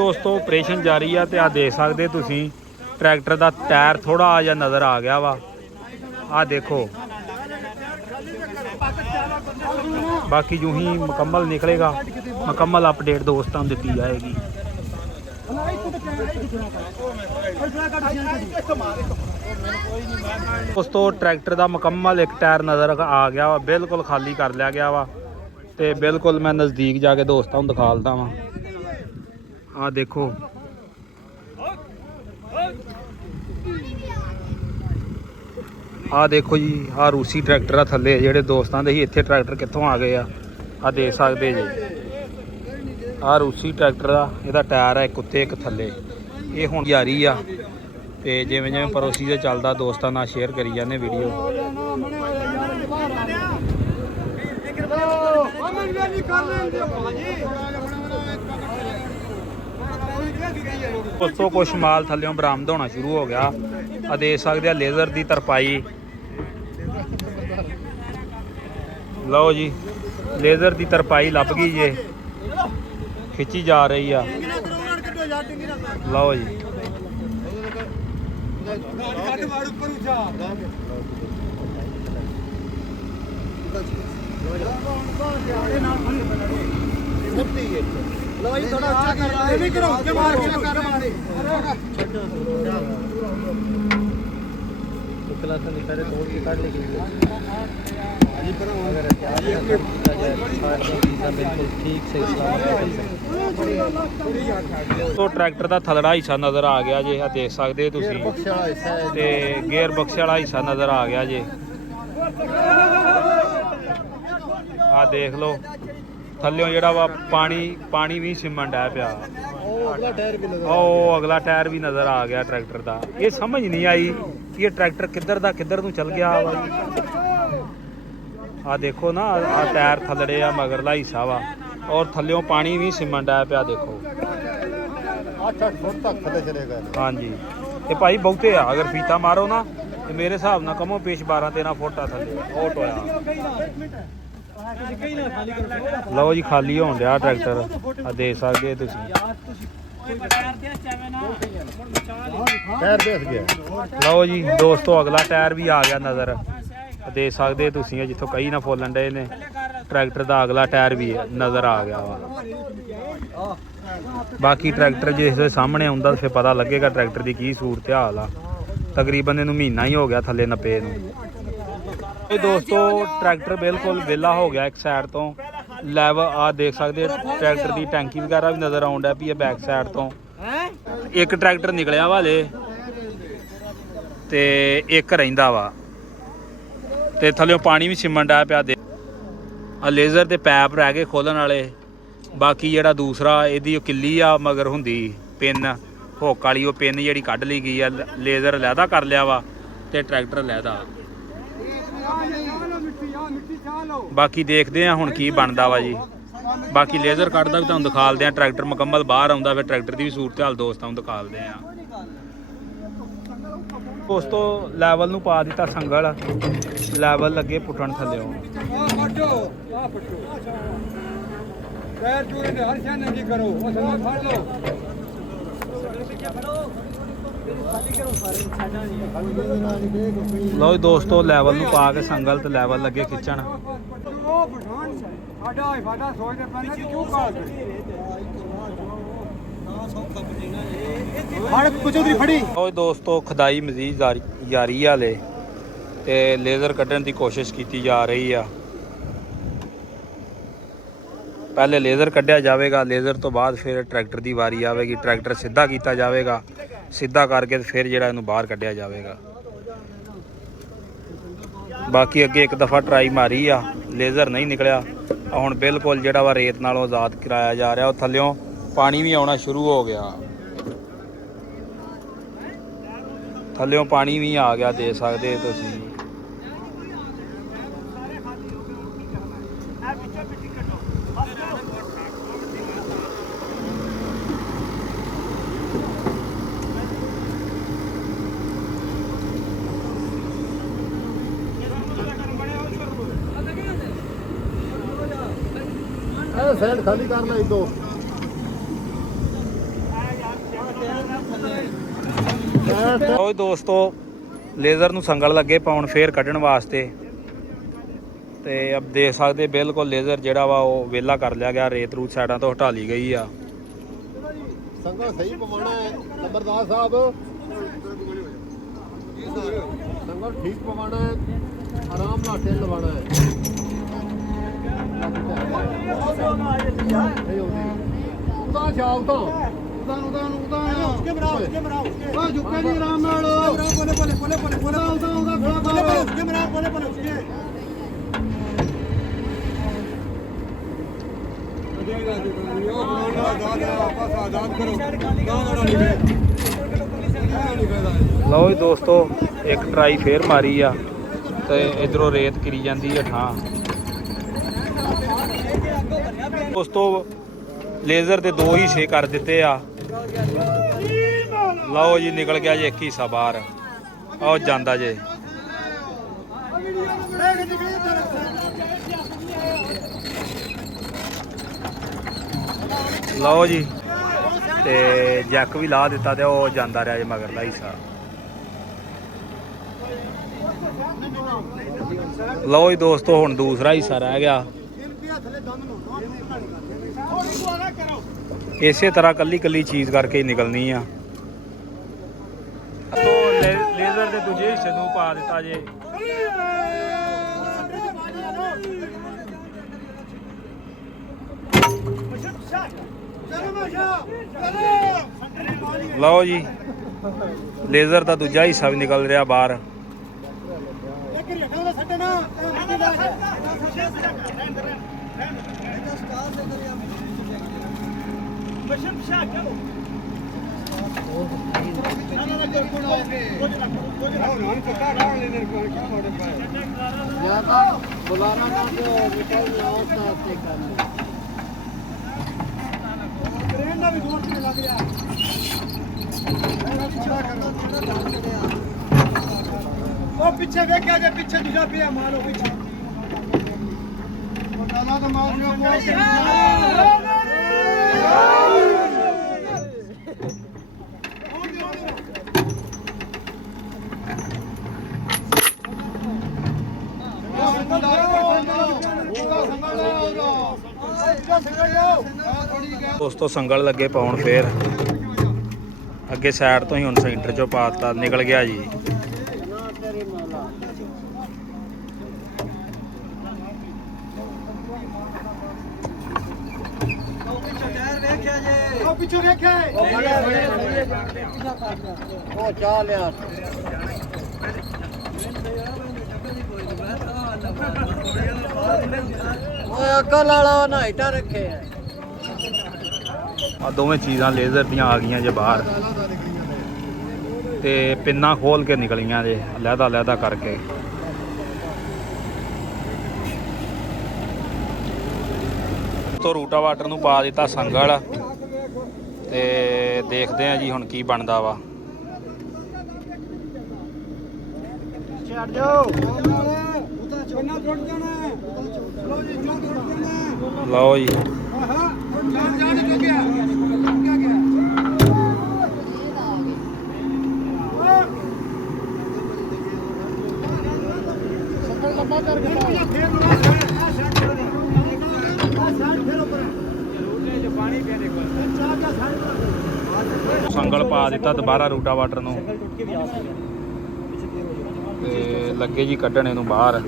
ਦੋਸਤੋ ਆਪਰੇਸ਼ਨ ਜਾਰੀ ਆ ਤੇ ਆ ਦੇਖ ਸਕਦੇ ਤੁਸੀਂ ट्रैक्टर का टायर थोड़ा जिहा नज़र आ गया वा। आ देखो बाकी यूं ही मुकम्मल निकलेगा, मुकम्मल अपडेट दोस्तों दी जाएगी। दोस्तों ट्रैक्टर का मुकम्मल एक टायर नज़र आ गया वा, बिल्कुल खाली कर लिया गया वा। तो बिल्कुल मैं नज़दीक जाके दोस्तों दिखा लदा वा। आ देखो आ देखो जी, आ रूसी ट्रैक्टर आ थले जेडे दोस्तों दे ही इत्थे ट्रैक्टर कित्थों आ गए आ देख सकते जी। आ रूसी ट्रैक्टर आ, इहदा टायर है एक उत्ते एक थले। ये हुण जारी आ ते जिवें जिवें प्रोसीजर चलदा दोस्तों नाल शेयर करी जाने वीडियो। दोस्तों कुछ माल थल्लों बरामद होना शुरू हो गया। आ देख सकते लेज़र की तरपाई। लो जी लेज़र की तरपाई लभ गई जे, खिंची जा रही है। लो जी तो ट्रैक्टर का थलड़ा हिस्सा नज़र आ गया जे, देख सकते तुसीं। ते गेयर बक्से वाला हिस्सा नज़र आ गया जे। आ देख लो थल्लों जिहड़ा वा पानी भी सिमन डै पिया। अगला टायर भी नज़र आ गया ट्रैक्टर का। ये समझ नहीं आई कि ये ट्रैक्टर किधर नूं चल गया वा। आ देखो ना आ टायर थलड़े आ मगरला हिस्सा वा और थल्लों पानी भी सिमन डै पिया। देखो 8 फुट तक थले चले गए। हाँ जी ये भाई बहुते आ, अगर फीता मारो ना तो मेरे हिसाब नाल कमो पेश 12-13 फुट आ थले ओट होया। लो जी खाली होण दिया ट्रैक्टर, आ देख सकते तुसीं। लो जी दोस्तों अगला टायर भी आ गया नज़र, देख सकते तुसीं। जिथों कई ना फुलन डे ने ट्रैक्टर का अगला टायर भी नज़र आ गया वा। बाकी ट्रैक्टर जिस सामने आउंदा फिर पता लगेगा ट्रैक्टर की की सूरत हाल आ। तकरीबन इनू महीना ही हो गया थले नपे नूं। दोस्तों ट्रैक्टर बिल्कुल वेला हो गया एक साइड तो लैवल आ देख सकते ट्रैक्टर की टैंकी वगैरह भी नज़र आउंदा पई है बैक साइड तो। एक ट्रैक्टर निकलिया वाले ते एक रहिंदा वा ते थल्लों पानी भी सिमन डै पिया। आ लेज़र ते पैप रह गए खोलन वाले। बाकी जिहड़ा दूसरा इहदी किल्ली आ मगर हुंदी पिन हुक वाली, वो पिन जिहड़ी कढ ली गई है। लेज़र लैदा कर लिया वा ते ट्रैक्टर लैदा। बाकी देखते हैं हुण की बनदा वा जी। बाकी लेज़र कढ़दा भी तुहानूं दिखालदे हैं, ट्रैक्टर मुकम्मल बाहर आउंदा फिर ट्रैक्टर की भी सूरत हाल दोस्तों दिखालदे हैं। दोस्तों लैवल नूं पा दिता संगल, लैवल लगे पुट्टण थल्लों। लो दोस्तों लैवल नूं पा के संगल तो लैवल लगे खिंचण। दोस्तों खुदाई मजीद जारी हाले ते लेज़र कढ़ण की कोशिश की जा रही है। पहले लेज़र कढ़िया जाएगा, लेज़र तो बाद फिर ट्रैक्टर की वारी आएगी। ट्रैक्टर सीधा किया जाएगा, सीधा करके फिर जिहड़ा इहनूं बाहर कढ़िया जाएगा। बाकी अगे एक दफ़ा ट्राई मारी आ, लेज़र नहीं निकलिया। हुण बिल्कुल जिहड़ा वा रेत नालों आज़ाद कराया जा रहा। थल्लों पानी भी आना शुरू हो गया, थल्लों पानी भी आ गया देख सकते तुसीं। साइड खाली कर लो। ਓਏ ਦੋਸਤੋ ਲੇਜ਼ਰ ਨੂੰ ਸੰਗਲ ਲੱਗੇ ਪਾਉਣ ਫੇਰ ਕੱਢਣ ਵਾਸਤੇ ਤੇ ਅਬ ਦੇਖ ਸਕਦੇ ਬਿਲਕੁਲ ਲੇਜ਼ਰ ਜਿਹੜਾ ਵਾ ਉਹ ਵਿਹਲਾ ਕਰ ਲਿਆ ਗਿਆ ਰੇਤ ਰੂਤ ਸਾਈਡਾਂ ਤੋਂ ਹਟਾ ਲਈ ਗਈ ਆ ਸੰਗਲ ਸਹੀ ਪਵਾਉਣਾ ਹੈ ਨੰਬਰਦਾਰ ਸਾਹਿਬ ਸੰਗਲ ਠੀਕ ਪਵਾਉਣਾ ਹੈ ਆਰਾਮ ਨਾਲ ਢਿੱਲ ਲਵਾਉਣਾ ਹੈ ਉਦਾਂ ਜਾਓ ਤਾਂ ਉਦਾਂ ਉਸਕੇ ਮਰਾਓ ਉਹ ਝੁਕੇ ਨਹੀਂ ਆਰਾਮ ਨਾਲ ਬੋਲੇ ਉਦਾਂ ਉਸਕੇ ਮਰਾਓ ਬੋਲੇ ਉਸਕੇ ਲਓ ਜੀ ਦੋਸਤੋ ਇੱਕ ਟਰਾਈ ਫੇਰ ਮਾਰੀ ਆ ਤੇ ਇਧਰੋਂ ਰੇਤ ਕਿਰੀ ਜਾਂਦੀ ਆ ਥਾਂ ਦੋਸਤੋ ਲੇਜ਼ਰ ਦੇ 2 ਹਿੱਸੇ ਕਰ ਦਿੱਤੇ ਆ ਲਓ ਜੀ ਨਿਕਲ ਗਿਆ ਜੀ ਇੱਕ ਹਿੱਸਾ ਬਾਹਰ ਆਹ ਜਾਂਦਾ ਜੇ ਲਓ ਜੀ ਤੇ ਜੈਕ ਵੀ ਲਾ ਦਿੱਤਾ ਤੇ ਉਹ ਜਾਂਦਾ ਰਿਹਾ ਜੇ ਮਗਰਲਾ ਹਿੱਸਾ ਲਓ ਜੀ ਦੋਸਤੋ ਹੁਣ ਦੂਸਰਾ ਹਿੱਸਾ ਰਹਿ ਗਿਆ ਇਸੇ ਤਰ੍ਹਾਂ ਕੱਲੀ ਕੱਲੀ ਚੀਜ਼ ਕਰਕੇ ਹੀ ਨਿਕਲਣੀ ਆ ਲੇਜ਼ਰ ਦੇ ਦੂਜੇ ਹਿੱਸੇ ਨੂੰ ਪਾ ਦਿੱਤਾ ਜੇ ਲਓ ਜੀ ਲੇਜ਼ਰ ਦਾ ਦੂਜਾ ਹਿੱਸਾ ਵੀ ਨਿਕਲ ਰਿਹਾ ਬਾਹਰ ਉਹ ਪਿੱਛੇ ਵੇਖਿਆ ਜੇ ਪਿੱਛੇ ਦੂਜਾ ਪਿਆ ਮਾਰੋ ਪਿੱਛੇ ਉਹਨਾਂ ਦਾ ਮਾਰਿਓ ਦੋਸਤੋ ਸੰਗਲ ਲੱਗੇ ਪਾਉਣ ਫੇਰ ਅੱਗੇ ਸਾਈਡ ਤੋਂ ਹੀ ਹੁਣ ਸੈਂਟਰ ਚੋਂ ਪਾਤਾ ਨਿਕਲ ਗਿਆ ਜੀ ਪਿੱਛੇ ਵੇਖਿਆ ਉਹ ਚਾਹ ਲਿਆ ਓਏ ਅਕਲ ਵਾਲਾ ਨਾ ਇਟਾ ਰੱਖੇ ਆ ਦੋਵੇਂ ਚੀਜ਼ਾਂ ਲੇਜ਼ਰ ਦੀਆਂ ਆ ਗਈਆਂ ਜੇ ਬਾਹਰ ਤੇ ਪਿੰਨਾਂ ਖੋਲ ਕੇ ਨਿਕਲੀਆਂ ਜੇ ਲਹਿਦਾ ਕਰਕੇ ਤੋਂ ਰੂਟਾ ਵਾਟਰ ਨੂੰ ਪਾ ਦਿੱਤਾ ਸੰਗਲ ਤੇ ਦੇਖਦੇ ਆ ਜੀ ਹੁਣ ਕੀ ਬਣਦਾ ਵਾ ਛੱਡ ਜਾਓ ਲਓ ਜੀ ਸੰਗਲ ਪਾ ਦਿੱਤਾ ਦੁਬਾਰਾ ਰੂਟਾ ਵਾਟਰ ਨੂੰ ਤੇ ਲੱਗੇ ਜੀ ਕੱਢਣ ਇਹਨੂੰ ਬਾਹਰ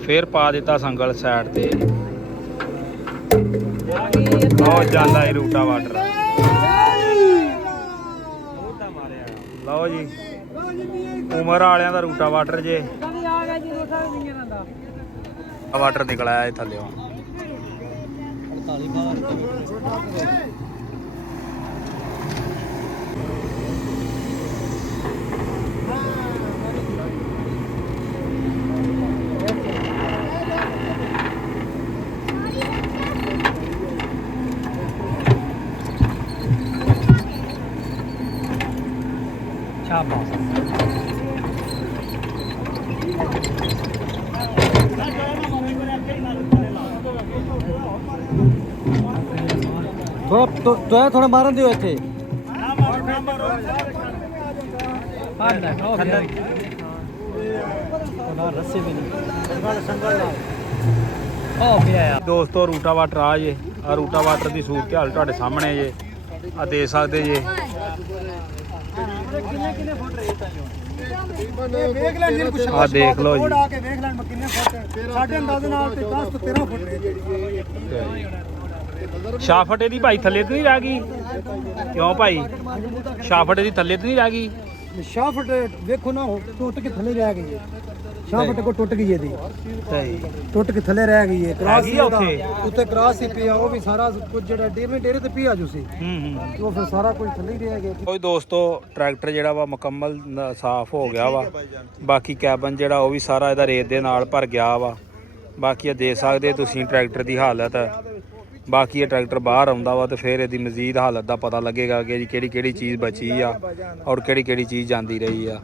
ਫੇਰ ਪਾ ਦਿੱਤਾ ਸੰਗਲ ਸਾਈਡ ਤੇ ਲਓ ਜਾਂਦਾ ਇਹ ਰੂਟਾ ਵਾਟਰ। ਲਓ ਜੀ ਉਮਰ ਵਾਲਿਆਂ ਦਾ ਰੂਟਾ ਵਾਟਰ ਜੇ ਵਾਟਰ ਨਿਕਲ ਆਇਆ ਥੱਲੇ। थोड़ा मारन दियो ਇੱਥੇ ਦੋਸਤੋ ਰੂਟਾ ਵਾਟਰ ਆ ਜੇ ਆ ਰੂਟਾ ਵਾਟਰ ਦੀ ਸੂਰਤ ਹਾਲ ਤੁਹਾਡੇ ਸਾਹਮਣੇ ਜੇ ਆ ਦੇ ਸਕਦੇ ਜੇ। ਆ ਦੇਖ ਲਓ ਜੀ ਸਾਡੇ ਅੰਦਾਜ਼ੇ ਨਾਲ 10 ਤੋਂ 13 ਫੁੱਟ ਨੇ। ਸ਼ਾਫਟ ਇਹਦੀ ਭਾਈ ਥੱਲੇ ਤੇ ਨਹੀਂ ਰਹਿ ਗਈ ਕਿਉਂ ਭਾਈ? ਸ਼ਾਫਟ ਇਹਦੀ ਥੱਲੇ ਤੇ ਨਹੀਂ ਰਹਿ ਗਈ? ਸ਼ਾਫਟ ਵੇਖੋ ਨਾ ਟੁੱਟ ਕੇ ਥੱਲੇ ਰਹਿ ਗਈ ਹੈ। ਸ਼ਾਫਟ ਕੋ ਟੁੱਟ ਗਈ ਇਹਦੀ ਸਹੀ ਟੁੱਟ ਕੇ ਥੱਲੇ ਰਹਿ ਗਈ ਹੈ। ਕ੍ਰਾਸ ਹੈਗੀ ਆ ਉੱਥੇ? ਉੱਤੇ ਕ੍ਰਾਸ ਹੀ ਪਿਆ ਉਹ ਵੀ ਸਾਰਾ ਕੁਝ ਜਿਹੜਾ ਡੇਰੇ ਤੇ ਪਿਆ ਜੋ ਸੀ ਉਹ ਫਿਰ ਸਾਰਾ ਕੁਝ ਥੱਲੇ ਹੀ ਰਹਿ ਗਿਆ। ਕੋਈ ਦੋਸਤੋ ਟਰੈਕਟਰ ਜਿਹੜਾ ਵਾ ਮੁਕੰਮਲ ਸਾਫ਼ ਹੋ ਗਿਆ ਵਾ। ਬਾਕੀ ਕੈਬਨ ਜਿਹੜਾ ਉਹ ਵੀ ਸਾਰਾ ਇਹਦਾ ਰੇਤ ਦੇ ਨਾਲ ਭਰ ਗਿਆ ਵਾ। ਬਾਕੀ ਇਹ ਦੇਖ ਸਕਦੇ ਤੁਸੀਂ ਟਰੈਕਟਰ ਦੀ ਹਾਲਤ। ਬਾਕੀ ਇਹ ਟਰੈਕਟਰ ਬਾਹਰ ਆਉਂਦਾ ਵਾ ਤੇ ਫਿਰ ਇਹਦੀ ਮਜ਼ੀਦ ਹਾਲਤ ਦਾ ਪਤਾ ਲੱਗੇਗਾ ਕਿ ਕਿਹੜੀ ਕਿਹੜੀ ਚੀਜ਼ ਬਚੀ ਆ ਔਰ ਕਿਹੜੀ ਕਿਹੜੀ ਚੀਜ਼ ਜਾਂਦੀ ਰਹੀ ਆ।